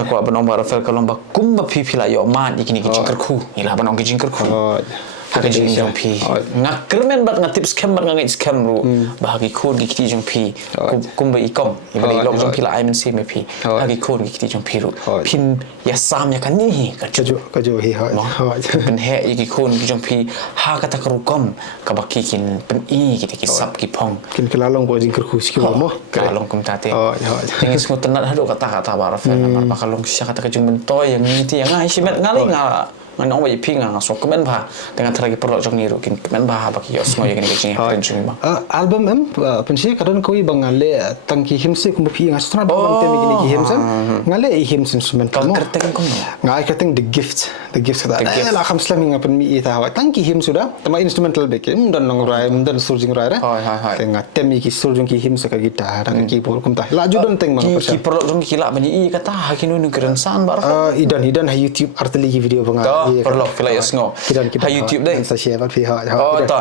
aku abang Rafael kalau ba kumba pipila yo man ikini ki jingkerku ila abang ki jingkerku haka jing jong pi nga kermen bat nga tips scam bat nga scam ru bahagi khon gi kiti jong pi kum ba ikom ibali log jong pi la aimen se me pi hagi khon gi kiti jong pi ru pin ya sam ya kan ni ka jo hi ha pen he gi khon gi jong pi ha ka tak ru kom ka baki kin pen i ki sap ki phong kin kelalong bo jing kerku ski mo kelalong kum tate yang ismu tenat hadu kata bara fel mar bakalong sya kata kajung bentoy yang niti yang ai simet ngali nga nong bai pinga so kemen ba dengan teragi perlo jong niru kin kemen ba baki yo semua yang kecing keren jong ba album pensi kadon koi bangale tangki himse kum pi nga stra ba tem gini ki himse ngale i himse instrument kal kerteng kom ngai kerteng the gift da la kham slamming apan mi ita wa tangki him sudah tama instrumental beke dan nong rai dan surjing rai hai tenga temi ki surjing ki himse ka gitar dan ki pur kum ta la judon teng mang ki perlo jong ki la bani i kata hakinu nu keren san bar idan ha youtube arteli video banga perlu kila yasngo ha YouTube deh sa share pi ha ta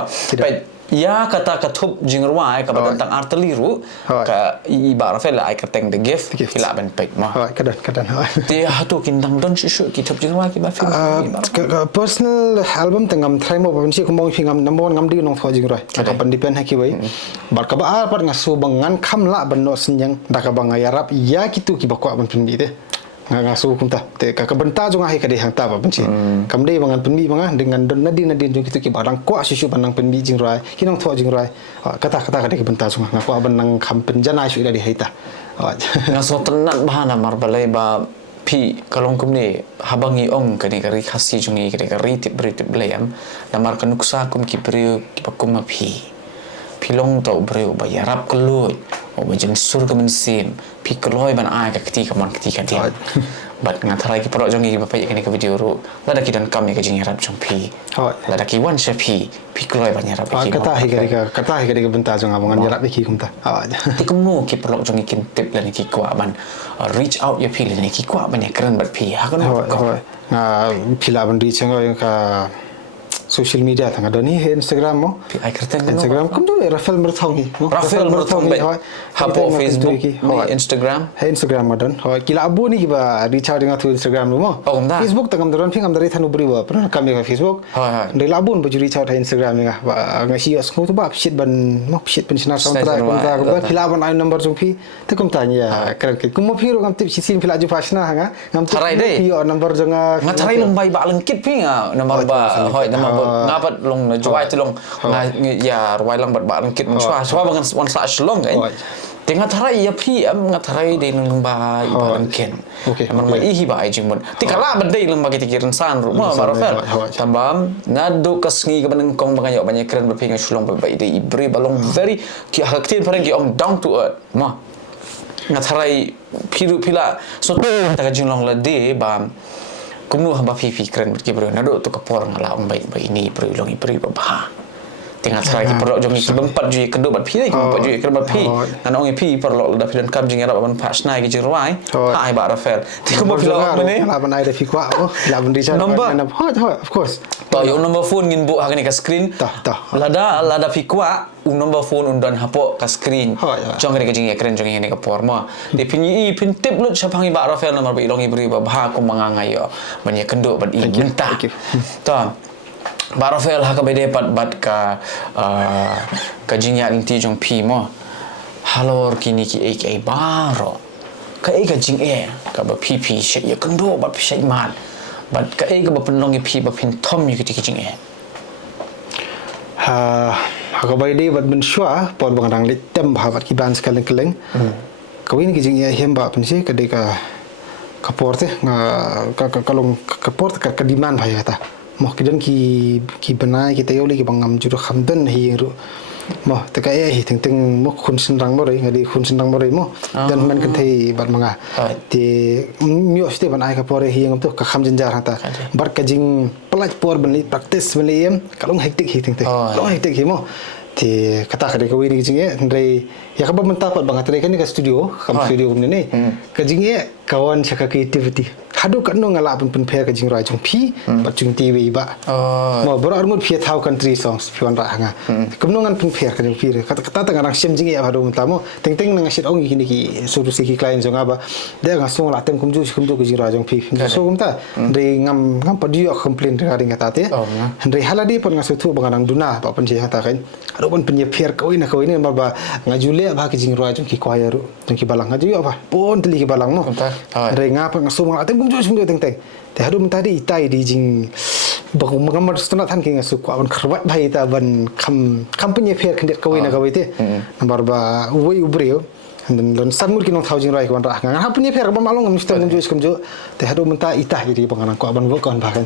ya kata katup jingruai ka tentang arteliru ka ibar fel ai kerteng the gift kila ben pek mah kadan ti hatu kindang don shu ki tup jingruai ki ba film personal album tengam try mo ban si kumong phingam number 1 ngam di nong tho jingruai ka ban depend ha ki wai bar ka ba par ngasu bangan kham la ban no senyang da ka bang yarap ya kitu ki ba ko ban pin de ngasu kunta te ka benta jong ai ka de hang ta ba benci kam de bangan penbi banga dengan don nadin jong kitu ki barang ko susu banang penbi jing rai kinong tho jing rai kata ka de benta jong ngaku banang kam penjana su dari haita ngaso tenan bahana mar balai ba pi kalong kumni habangi ong kani kari khasi jungi kani kari tip blayam namar kanuksa kum ki priu ki pakum pi pilong tau breu ba yarap kelut o bajen surga mensim pi keloi ban ai ka ketika mon ketika dia bat ngatrai ki pro jongi ba pai kani ka video ru lada ki dan kam ka jing yarap jong pi lada ki wan sha pi keloi ban yarap ki kata hi ka benta jong abangan yarap ki kumta ti kemu ki pro jongi kin tip lan ki kwa ban reach out ya pi lan ki kwa ban ya keren bat pi ha kan nga pila ban reach ka social media tanga doni Instagram mo ai kerteng Instagram kum do Rafael Merthongi Rafael Merthongi hapo Facebook Instagram modern hoy kila abu ni ba recharge nga tu Instagram mo Facebook tangam doron phingam dari thanu bri ba pernah kami ka Facebook de labun bu recharge Instagram nga ba ngasi asku tu ba shit ban mo shit pensinar soundtrack konta ba kila ban ai number jong pi te kum tanya keren ke kum mo phiro ngam tip sisin phila ju pasna nga ngam tu pi number jong nga tarai lombai ba lengkit pi nga number ba hoy number ngapat long na juai tu long na ya ruai lang bat rangkit mun swa bangan wan sa shlong kan tengah tarai ya pi ngatarai de nung ba rangkit amar mai hi ba ai jimun tikala badai lang bagi tikiran san ru ma marafel tambam nadu kasngi ka banang kong bangan yo banyak keren berpinga shlong ba de ibri balong very ki haktin parang ki on down to earth ma ngatarai piru pila so ta ka jinglong la de ba kumu hamba pipi keren ki bro nado to kapor ngala ong bai ini bro long ibri ba tengah sarai ki perlo jong ki bempat ju kedua bat pi ki bempat ju kedua pi nan ong pi perlo da pidan kam jing era ban pas nai ki jirwai hai ba rafel ti kumu pilo mene la ban ai da fi kwa la ban di number of course to yo number phone ngin bu hagani ka screen lada fi kwa number phone undan hapo ka screen jong ka jing keren jong ni ka porma de pinyi pin tip lut sapang ba rafel nomor ba ilong ibri ba ku mangangai yo ban ye kendo ban i minta to Barafel haka bede bat ka jinya inti jong pi mo halor kini ki ek baro ka ek jing ka ba pi she ya kendo ba pi she man bat ka ek ba penong pi ba pin tom yu ki jing haka bede bat ben shwa por bangang litem ba bat ki ban skaleng kawin ki jing hem ba pen se ka de ka porte ka kalong ka porte ka diman ba ya ta mo kidan ki banai ki tayoli ki bangam juru khamdan hi ru mo ta ka hi teng mo khun sinrang mo rei ngadi khun sinrang mo rei mo dan man kan thei bar manga ti myo ste banai ka pore hi ngam to ka kham jinjar hata bar ka jing pelaj por bani practice bani em kalong hektik hi teng te kalong hektik hi mo ti kata ka de ka wini jing rei ya ka ba menta pat banga tre kan ka studio kam studio ni ka jing kawan cakap creativity hadu kan no ngala pun pair ka jing rai jong phi pat jung ti we ba mo bro armut phi thau country songs phi wan ra hanga kumno ngan pun pair ka jong phi kata ngarang sim jing ya hadu mutamo teng teng nang sit ong hini ki suru si ki client jong aba de nga song la tem kum ju ka jing rai jong phi so kum ta re ngam padio complain regarding kata te re haladi pon nga su thu bangang duna pa pon je hata kan ado pon penye pair ka ina ba ngajule ba ki jing rai jong ki choir jong ki balang ngaju apa pon teli ki balang mo re nga pa nga so ma tem jum teng teng te hadu mentadi itai di jing bagu magamar stana than ki ngasu kwa ban khrwat bhai ta ban kham punya fair khandet kawai na kawai te nambar ba wei ubreo dan lon samur ki nong thau jing rai kwan ra nga ha punya fair ban malong ngam stem jum skum jo te hadu menta itah jadi panganan kwa ban wo kon bakan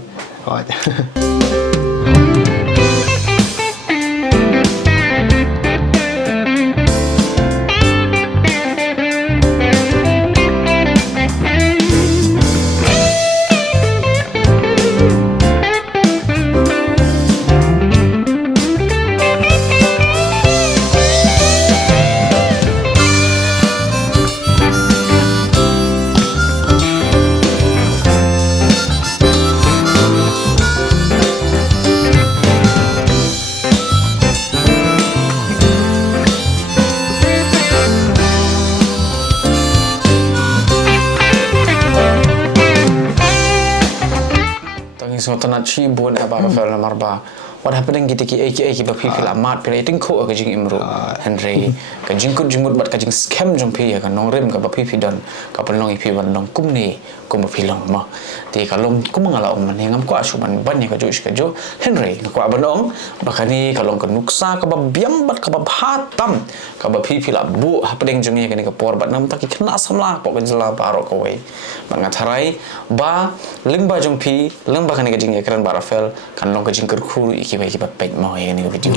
so tanat chi bon aba fel marba what happening kita ki ba phi fil amat pila iting kho ka jing imru henry ka jing kut jimut bat ka jing scam jong phi ka nong rem ka ba phi don ka panong ipi ban nong kum ni kum ba philong ma ti ka long kum ngala om man ngam ko asu ban ban ka jo iska jo henry ko abanong ba kani ka long ka nuksa ka ba biam bat ka ba hatam ka ba phi fil bu happening jong ni ka ni ka por bat nam ta ki khna samla po ka jala baro ko wei ban ngathai ba limba jong phi limba kani ka jing ekran barafel kan long ka jing ker khuru iki pet mau ini video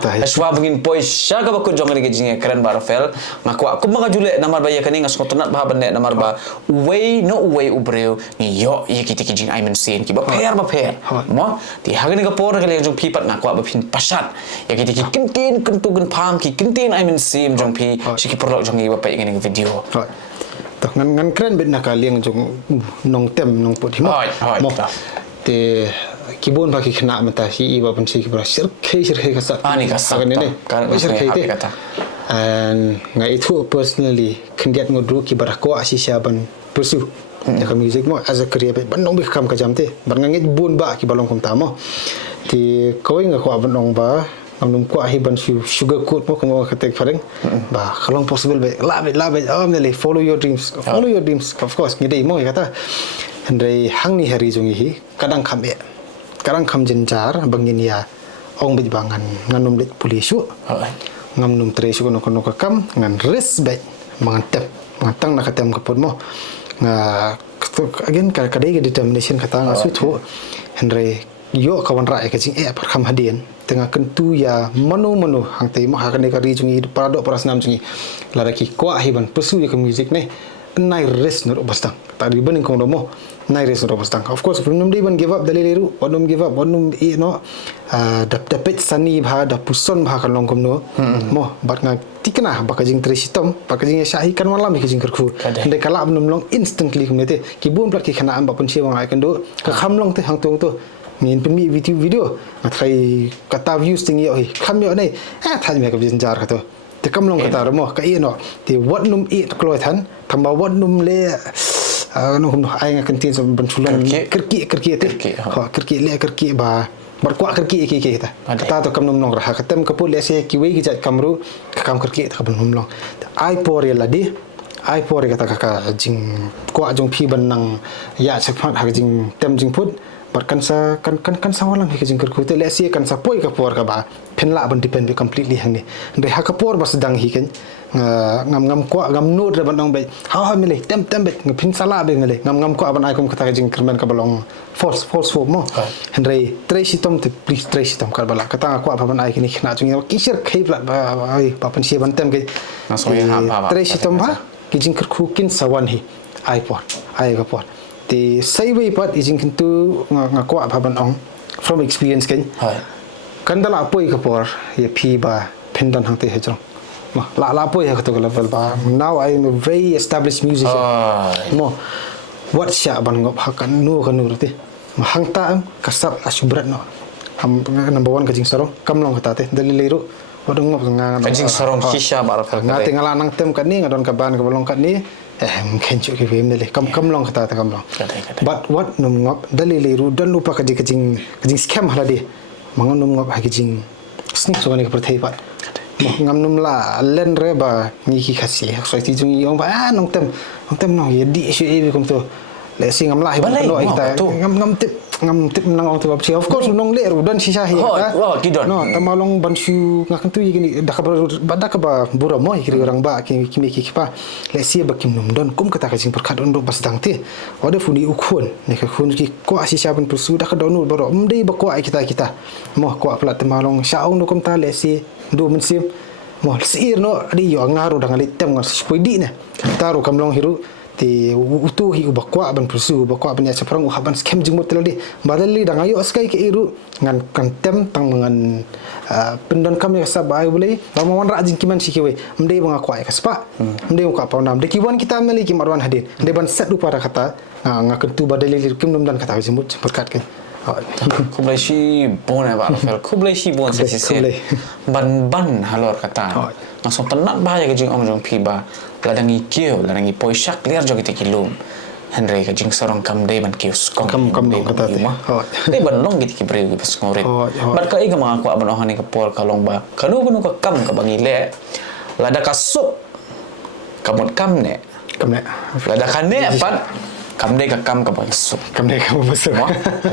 to aswa bungin poi syaga bakun jong ni jing ekran barafel ngaku aku mga jule namar ba yakani ngas kotonat ba bane namar ba way no way ubreu ni yo ye kiti jing I men sen ki ba pair mo ti hagani ka por ka le jong pi pat ngaku ba pin pasat ya kiti kintin kentugen pam ki kintin I men sim jong pi siki porlok jong ni ba pa ngani video to ngan keren bet nakaliang jong nong tem nong put himo mo te kibon ba ki khna mata hi iba pan si ki bra sir khe ka sa ani ka sa ne sir khe te and ngai thu personally khendiat ngodu ki bara ko asisya ban pursue ya ka music mo as a career ban nong bi kam ka jamte ban ngai bun ba ki balong kum tamo ti koi nga ko ban nong ba nong ko hi ban sugar coat mo ko ka tek fareng ba khalong possible be la be follow your dreams of course ngidei mo kata andai hang ni hari jungi hi kadang kham jenjar bangin ya ong bit bangan nganum lit pulisu ngam num tresu kono ka kam ngan res bet mangantep ngatang na katem kapod mo nga again kadai determination kata ngasu thu andre yo kawan ra ka jing par kham hadien tengah kentu ya manu hang te mo ha ka ne ka ri jungi paradok parasnam jungi laraki ko ahiban pusu ya ka music ne nai res no bastang tadi bening kong domo nai res no bastang of course belum dia ban give up dalileru wanum give up wanum dapet sani bha da puson bha kan longkom no mo bat nga tikna bakajing tresitom bakajing shahi kan malam ki jing kerku ndai kala belum long instantly kumete ki bum plat ki khana am ba pun siwang ai kan do ka khamlong te hang tung to ngin pemi video ngai kata views tingi oi kham yo nei than me ka jinjar ka to te kamlong kata mo ka ino te wat num it kloi than thamba wat num le no hum ai nga kantin so ban chulang kerki te ha kerki le kerki ba bar kwa kerki ki ta kata to kamnum nong ra katem kapul le se ki wei ki jat kamru kam kerki ta ban hum long ai por ya ladi ai por kata ka jing kwa jong phi ban nang ya chak phat ha jing tem jing put kan sa walang hi jing kerku te le se kan sa poi ka por ka ba phenla ban depend be completely hang ni ndai ha ka por bas dang hi ken ngam kwa ngam nod ban dong be ha mele tem be phin sala be ngale ngam kwa ban ai kum kata jing kermen ka balong false for mo ndai tresitom te please tresitom kar bala kata kwa ban ai kini khna chung ki shir khai plat ba ai pa pan se ban tem ke na so ya ha tresitom ba ki jing kerku kin sawan hi ai ka por ti sai wei pat ijing kintu ngakwa phaban ong from experience ken kandala apoi ka por ye phi ba phendan hangte hejong Mah la po ya kata level ba. Now I am a very established musician. Mo what sya ban ngop hakan nu kan nu ti. Mahang ta kasap asubrat no. Number 1 kajing sarong kamlong kata te daliliru. Wadong ngop nga Kajing sarong kisha bara fel ngate ngalanang tem kan ni ngadon kaban kabalong kan ni mungkin cuk ke vim dele kamlong kata ta kamlong. But what num ngop daliliru dan lupa kajing scam hala dia. Mangon num ngop kajing snik so ni perthai pat. Ngam num la len re ba ni ki khasi so ti jung yong ba nong tem no ye di shu e kom to le sing ngam la hi ba no kita ngam tip nang tu of course nong le ru dan sisa hi no tamalong banshu ngakan tu gini dak ba bura mo kiri orang ba ki pa le si ba kim num don kum kata kasing perkat on pas dang ti ode funi ukun ne ka khun ki ko sisa ban persu dak don baro mdei ba ko kita mo ko plat tamalong saung no kum ta le si do mensim mo sir no adi yo ngaru dang ali tem ngas spoidi ne taru kamlong hiru ti utu hi ubakwa ban persu ubakwa ban ya saprang uhaban scam jing motel di badali dang ayo askai ke iru ngan kan tem tang mengan pendon kami sabai boleh bamawan ra jing kiman sikewe mdei bang akwa ka spa mdei ka pa nam de kiwan kita meli ki marwan hadin de ban set upara kata ngaken tu badali kim num dan kata jimut berkat ke Kublai shi bon ya Barafel. Kublai shi bon sesi ban halor kata. Langsung tenat bahaya ke jing om jong piba. Ladangi kieu, ladangi poisak liar jo kita kilum. Henry ke jing sarong kam de ban kieu skong. Kam kata te. Ni ban long kita kibreu ke pas ngoret. Bat ka iga mga kwa ban ohani ke por kalong ba. Kanu ka kam ka bangile. Lada kasup. Kamut kam ne. Lada kane pan. Kam de ka kam ka bangsup. Kam de ka bangsup.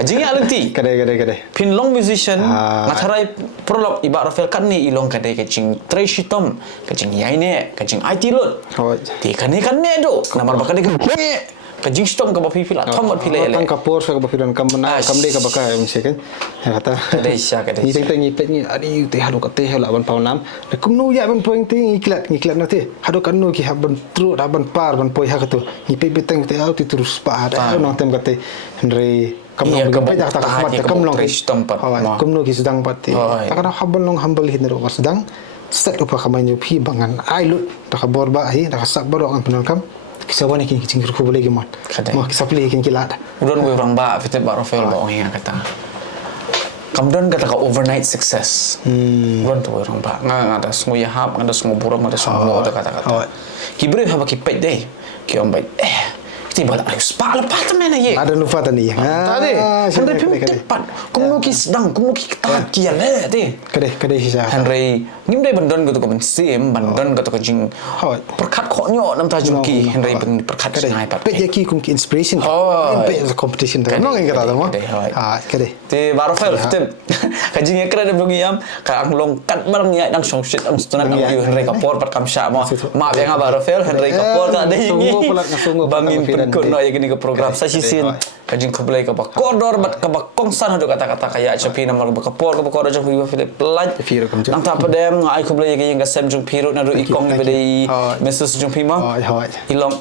Jing ya lenti. Kadai. Pin long musician matharai prolog iba Rafael kan ni ilong kadai ka jing Tracy Tom ka jing yaine ka jing IT lot. Ti kan ni do. Namar ba kadai ka jing Tom ka ba pipila Tom ba pila ele. Tang ka por sa ka ba pilan kam de ka ba ka kan. Kata. Kadai sya kadai. Ni teng ni ani te hadu ka te hela ban paunam. Le kum nu ya ban poing ting ngiklat na te. Hadu kan nu ki haban tru ban par ban poi ha ka tu. Ni pe teng te au ti terus pa ada nang tem ka te. Henry kamlong gampai dak tak khmat kamlong kamlong ki sedang pati takana habal long hambal hin ro sedang set upa kamai nyu phi bangan ai lut dak bor ba hi dak sak baro an penal kam kisawani kin kicing ku boleh gemon mo kisapli kin kilat udon we orang ba fitet ba Rafael ba ong kata kamdon kata ka overnight success udon tu orang ba ngada semua ya hab ngada semua buram ngada semua kata kibre ha ba ki pet deh ki om bai tiba lah spa lepas tu mana ye ada lupa tadi tadi Henry pun tepat kumuki sedang kumuki ketat kia le ti kadai sisa Henry ngimdai bandon gitu kan sim bandon gitu kan jing perkat koknyo nam tajum ki Henry ben perkat sangai pat pe ki kum ki inspiration pe the competition tak nong ingkata mo kadai ti Barofel tip kajing ya kira de blogiam ka anglong kat barang ya nang song shit am stunat am Henry kapor pat kam sha mo maaf ya Barofel Henry kapor tak ada ini bangin kun no ya gini ke program sa sisin kajing kublai ka bakodor bat ka bakongsan hadu kata-kata kaya chapi na mag bakapor ka bakodor jong hiwa Philip pelaj nang ta padem ai kublai ka yang gasem jong pirut na do ikong bede mesus jong pima ilong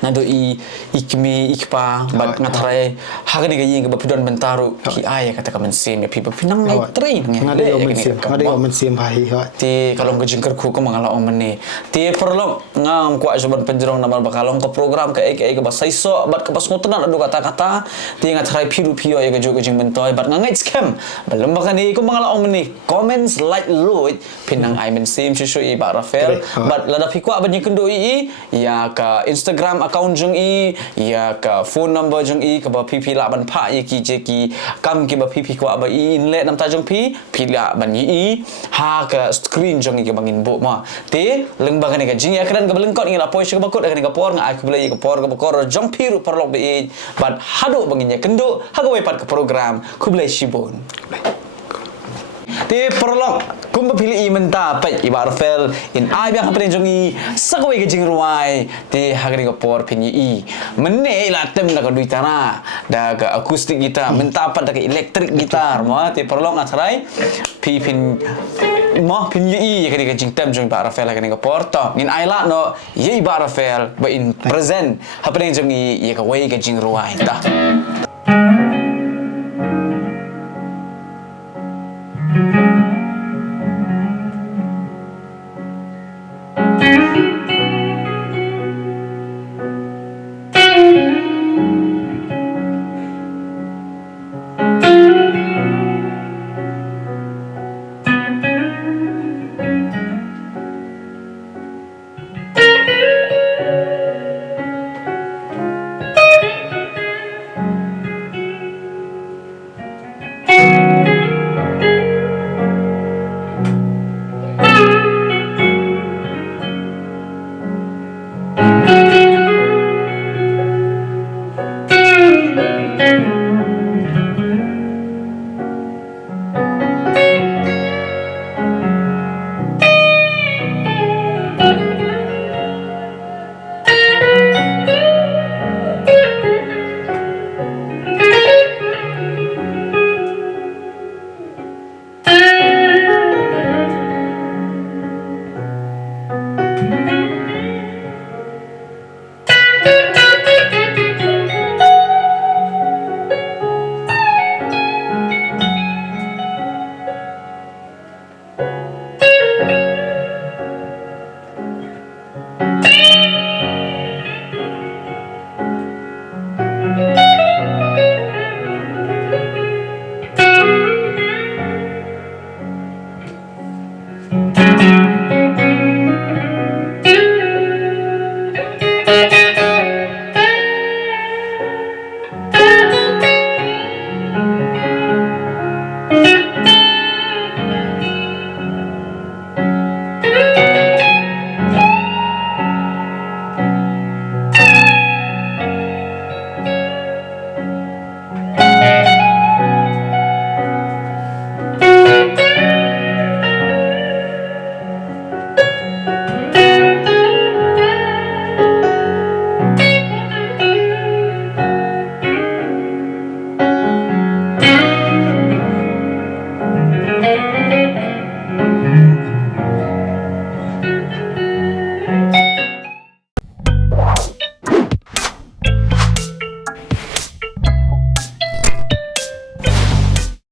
na do ikmi ikpa bat ngatarai hagani ka yang ka bapidon bentaru ki ai kata ka mensim ya pipa pinang ngai train ngade yo mensim hai ti kalong ka jingker ku ko mangala ong meni ti perlong ngam kwa soban penjerong namal bakalong ka program ka ek basaiso bat ka pasngutan adu kata-kata ti ngatarai piru pio ya ka jog jing bentoy bat ngai scam balem bakan ni ko mangala ong meni comments like load pinang ai mensim shu iba Rafael bat lada pikwa ban yikendo ya ka Instagram account jeng ya ka phone number jeng ka ba pp la ban pha ye ki je ki kam ki ba pp ko ba inlet nam ta jeng pi la ban ha ka screen jeng ki bangin bo ma te leng bang ni ka jing ya kan ka belengkot ni la poi shi ka bakot ka ni ka por nga aku beli ka por ka bakor jeng pi ru perlok be bat hado bangin ya kendo ha ka we pat ka program ku beli shibon ti perlok kumba pili menta pai iba Rafael in ai biang hapren jongi sakwe ke jing ruai ti hagri ko por pinyi menne la tem da ka duitara da ka akustik gitar menta pat da ka electric gitar mo ti perlok atrai pi pin mo pinyi ke ka jing tem jong ba Rafael ka ni ko por to nin ai la no ye iba Rafael ba in present hapren jongi ye ka wei ke jing ruai ta